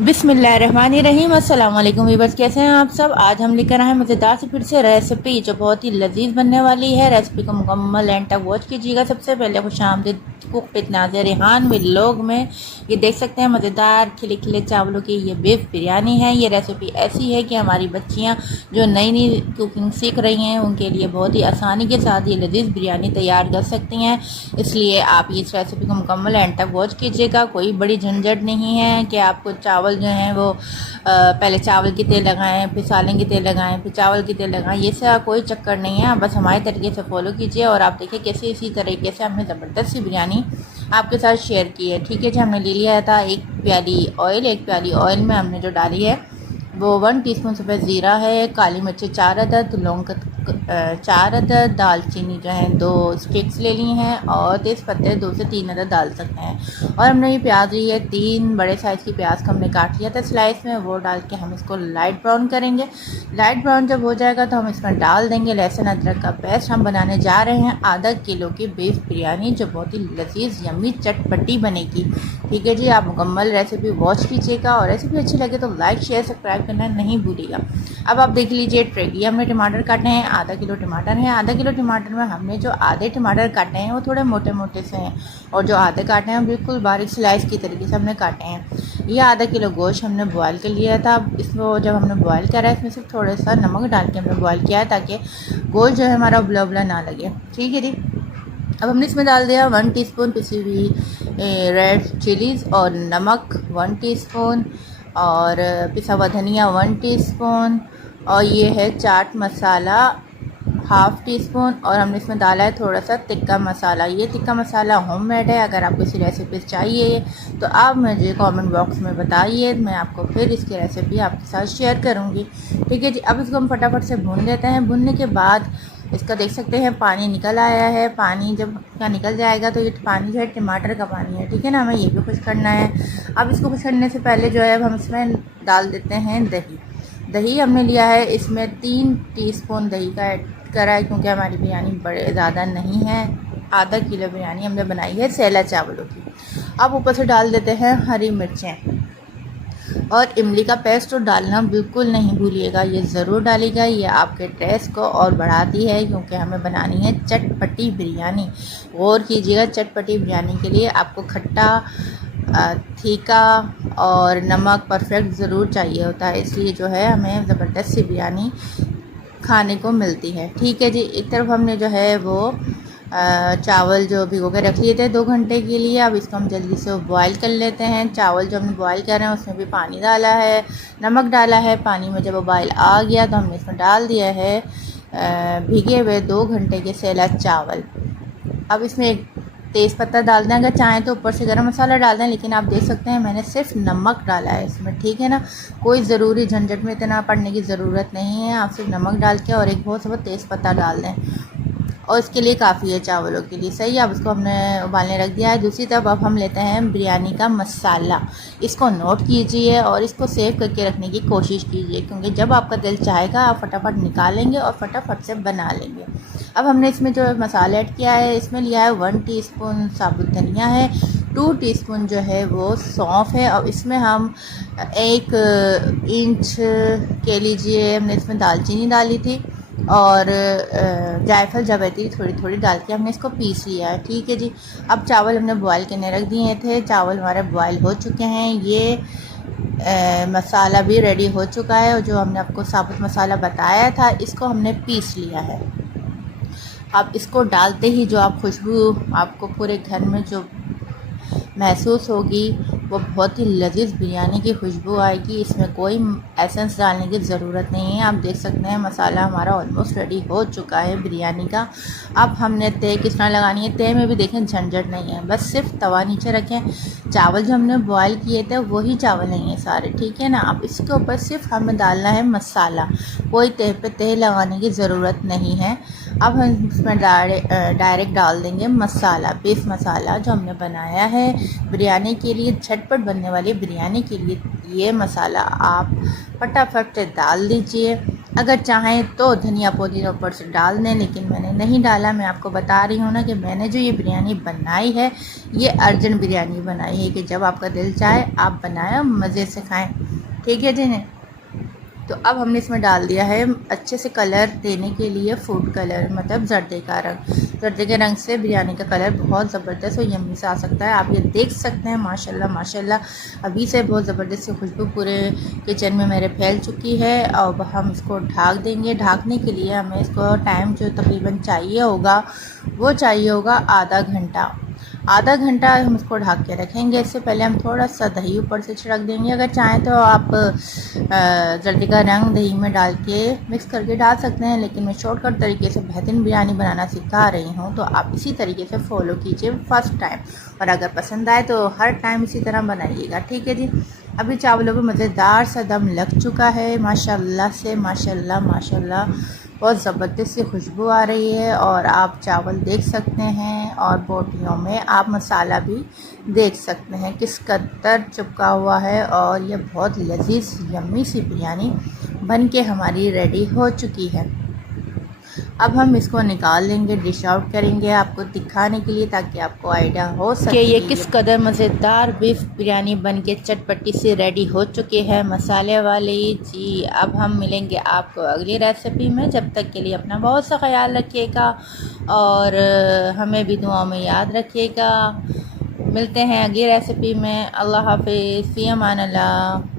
बिस्मिल्लाहिर्रहमानिर्रहीम। अस्सलाम वालेकुम वीवर्स, कैसे हैं आप सब। आज हम लेकर आए हैं मज़ेदार से फिर से रेसिपी जो बहुत ही लजीज बनने वाली है। रेसिपी को मुकम्मल एंड तक वॉच कीजिएगा। सबसे पहले खुशामदीद cook with Nazir Rehan vlog में ये देख सकते हैं मज़ेदार खिले खिले चावलों की ये बीफ बिरयानी है। ये रेसिपी ऐसी है कि हमारी बच्चियाँ जो नई नई कुकिंग सीख रही हैं उनके लिए बहुत ही आसानी के साथ ये लजीज बिरयानी तैयार कर सकती हैं। इसलिए आप इस रेसिपी को मुकम्मल एंड तक वॉच कीजिएगा। कोई बड़ी झंझट नहीं है कि आपको चावल जो हैं वो पहले चावल की तेल लगाएं, फिर सालन की तेल लगाएं, फिर चावल की तेल लगाएं। ये सब कोई चक्कर नहीं है। आप बस हमारे तरीके से फॉलो कीजिए और आप देखिए कैसे इसी तरीके से हमने ज़बरदस्त सी बिरयानी आपके साथ शेयर की है। ठीक है जी, हमने ले लिया था एक प्याली ऑयल में हमने जो डाली है वो 1 टीस्पून सफ़ेद ज़ीरा है, काली मिर्ची 4 अदद, लौंग 4 अदद, दालचीनी जो है 2 स्टिक्स ले ली हैं और तेज़ पत्ते 2 से 3 अदद डाल सकते हैं। और हमने ये प्याज ली है 3 बड़े साइज़ की प्याज को हमने काट लिया था स्लाइस में, वो डाल के हम इसको लाइट ब्राउन करेंगे। लाइट ब्राउन जब हो जाएगा तो हम इसमें डाल देंगे लहसुन अदरक का पेस्ट। हम बनाने जा रहे हैं आधा किलो की बीफ बिरयानी जो बहुत ही लजीज यम्मी चटपटी बनेगी। ठीक है जी, आप मुकम्मल रेसिपी वॉच कीजिएगा और रेसिपी अच्छी लगे तो लाइक शेयर सब्सक्राइब करना नहीं भूलिएगा। अब आप देख लीजिए ट्रिक, ये हमने टमाटर काटे हैं, आधा किलो टमाटर है। आधा किलो टमाटर में हमने जो आधे टमाटर काटे हैं वो थोड़े मोटे मोटे से हैं और जो आधे काटे हैं बिल्कुल बारीक स्लाइस की तरीके से हमने काटे हैं। ये आधा किलो गोश्त हमने बॉयल कर लिया था। इसको जब हमने बॉयल करा इसमें सिर्फ थोड़ा सा नमक डाल के हमने बॉयल किया है ताकि गोश्त जो है हमारा उबला उबला ना लगे। ठीक है जी, अब हमने इसमें डाल दिया 1 टीस्पून पिसी हुई रेड चिलीज़ और नमक 1 टीस्पून और पिसा हुआ धनिया 1 टीस्पून और ये है चाट मसाला 1/2 टीस्पून और हमने इसमें डाला है थोड़ा सा तिक्का मसाला। ये तिक्का मसाला होममेड है। अगर आपको इसी रेसिपी चाहिए तो आप मुझे कमेंट बॉक्स में बताइए, मैं आपको फिर इसकी रेसिपी आपके साथ शेयर करूँगी। ठीक है जी, अब इसको हम फटाफट से भून लेते हैं। भूनने के बाद इसका देख सकते हैं पानी निकल आया है। पानी जब का निकल जाएगा तो ये पानी जो है टमाटर का पानी है। ठीक है ना, हमें ये भी खुश करना है। अब इसको खुश करने से पहले जो है अब हम इसमें डाल देते हैं दही। दही हमने लिया है, इसमें 3 टीस्पून दही का ऐड करा है क्योंकि हमारी बिरयानी बड़े ज़्यादा नहीं है। आधा किलो बिरयानी हमने बनाई है सैला चावलों की। अब ऊपर से डाल देते हैं हरी मिर्चें और इमली का पेस्ट तो डालना बिल्कुल नहीं भूलिएगा, ये ज़रूर डालिएगा। ये आपके टेस्ट को और बढ़ाती है क्योंकि हमें बनानी है चटपटी बिरयानी। गौर कीजिएगा, चटपटी बिरयानी के लिए आपको खट्टा, तीखा और नमक परफेक्ट ज़रूर चाहिए होता है। इसलिए जो है हमें ज़बरदस्त सी बिरयानी खाने को मिलती है। ठीक है जी, एक तरफ हमने जो है वो चावल जो भिगो के रख लिए थे 2 घंटे के लिए। अब इसको हम जल्दी से बॉयल कर लेते हैं। चावल जो हमने बॉयल कर रहे हैं उसमें भी पानी डाला है, नमक डाला है। पानी में जब बॉयल आ गया तो हमने इसमें डाल दिया है भीगे हुए 2 घंटे के सैला चावल। अब इसमें एक तेज़ पत्ता डाल दें, अगर चाहें तो ऊपर से गरम मसाला डाल दें, लेकिन आप देख सकते हैं मैंने सिर्फ नमक डाला है इसमें। ठीक है ना, कोई ज़रूरी झंझट में इतना पड़ने की ज़रूरत नहीं है। आप सिर्फ नमक डाल के और एक बहुत सा तेज़ पत्ता डाल दें और इसके लिए काफ़ी है चावलों के लिए। सही, अब इसको हमने उबालने रख दिया है। दूसरी तरफ अब हम लेते हैं बिरयानी का मसाला। इसको नोट कीजिए और इसको सेव करके रखने की कोशिश कीजिए क्योंकि जब आपका दिल चाहेगा आप फटाफट निकालेंगे और फटाफट से बना लेंगे। अब हमने इसमें जो मसाला ऐड किया है इसमें लिया है 1 टीस्पून साबुत धनिया है, 2 टीस्पून जो है वो सौंफ है और इसमें हम 1 इंच के लीजिए हमने इसमें दालचीनी डाली थी और जायफल जावित्री थोड़ी थोड़ी डाल के हमने इसको पीस लिया है। ठीक है जी, अब चावल हमने बॉयल करने रख दिए थे। चावल हमारे बॉयल हो चुके हैं। ये मसाला भी रेडी हो चुका है और जो हमने आपको साबुत मसाला बताया था इसको हमने पीस लिया है। अब इसको डालते ही जो आप खुशबू आपको पूरे घर में जो महसूस होगी वो बहुत ही लजीज बिरयानी की खुशबू आएगी। इसमें कोई एसेंस डालने की ज़रूरत नहीं है। आप देख सकते हैं मसाला हमारा ऑलमोस्ट रेडी हो चुका है बिरयानी का। अब हमने तय किस तरह लगानी है, तय में भी देखें झंझट नहीं है, बस सिर्फ तवा नीचे रखें। चावल जो हमने बॉयल किए थे वही चावल नहीं है सारे। ठीक है ना, अब इसके ऊपर सिर्फ हमें डालना है मसाला, कोई तह पे तह लगाने की ज़रूरत नहीं है। अब हम इसमें डायरेक्ट डाल देंगे मसाला, बीफ मसाला जो हमने बनाया है बिरयानी के लिए, झटपट बनने वाली बिरयानी के लिए। ये मसाला आप फटाफट से डाल दीजिए अगर चाहें तो धनिया पुदीना ऊपर से डाल दें, लेकिन मैंने नहीं डाला। मैं आपको बता रही हूँ ना कि मैंने जो ये बिरयानी बनाई है, ये अर्जेंट बिरयानी बनाई है कि जब आपका दिल चाहे आप बनाएं, मज़े से खाएं। ठीक है जी ने। तो अब हमने इसमें डाल दिया है अच्छे से कलर देने के लिए फूड कलर, मतलब जर्दे का रंग। जर्दे के रंग से बिरयानी का कलर बहुत ज़बरदस्त और यम्मी से आ सकता है। आप ये देख सकते हैं माशाल्लाह माशाल्लाह अभी से बहुत ज़बरदस्त सी खुशबू पूरे किचन में मेरे फैल चुकी है। अब हम इसको ढक देंगे। ढकने के लिए हमें इसको टाइम जो तकरीबन चाहिए होगा वो चाहिए होगा आधा घंटा हम इसको ढक के रखेंगे। इससे पहले हम थोड़ा सा दही ऊपर से छिड़क देंगे। अगर चाहें तो आप जर्दे का रंग दही में डाल के मिक्स करके डाल सकते हैं, लेकिन मैं शॉर्टकट तरीके से बेहतरीन बिरयानी बनाना सिखा रही हूँ, तो आप इसी तरीके से फॉलो कीजिए फर्स्ट टाइम, और अगर पसंद आए तो हर टाइम इसी तरह बनाइएगा। ठीक है जी। अभी चावलों को मज़ेदार सा दम लग चुका है माशाल्लाह से, माशाल्लाह माशाल्लाह बहुत ज़बरदस्त सी खुशबू आ रही है। और आप चावल देख सकते हैं और बोटियों में आप मसाला भी देख सकते हैं किस कदर चिपका हुआ है। और ये बहुत लजीज यम्मी सी बिरयानी बन के हमारी रेडी हो चुकी है। अब हम इसको निकाल लेंगे, डिश आउट करेंगे आपको दिखाने के लिए, ताकि आपको आइडिया हो सके कि ये किस कदर मज़ेदार बीफ बिरयानी बन के चटपटी से रेडी हो चुकी है मसाले वाली जी। अब हम मिलेंगे आपको अगली रेसिपी में। जब तक के लिए अपना बहुत सा ख्याल रखिएगा और हमें भी दुआओं में याद रखिएगा। मिलते हैं अगली रेसिपी में। अल्लाह हाफिज़, फ़ी अमान अल्लाह।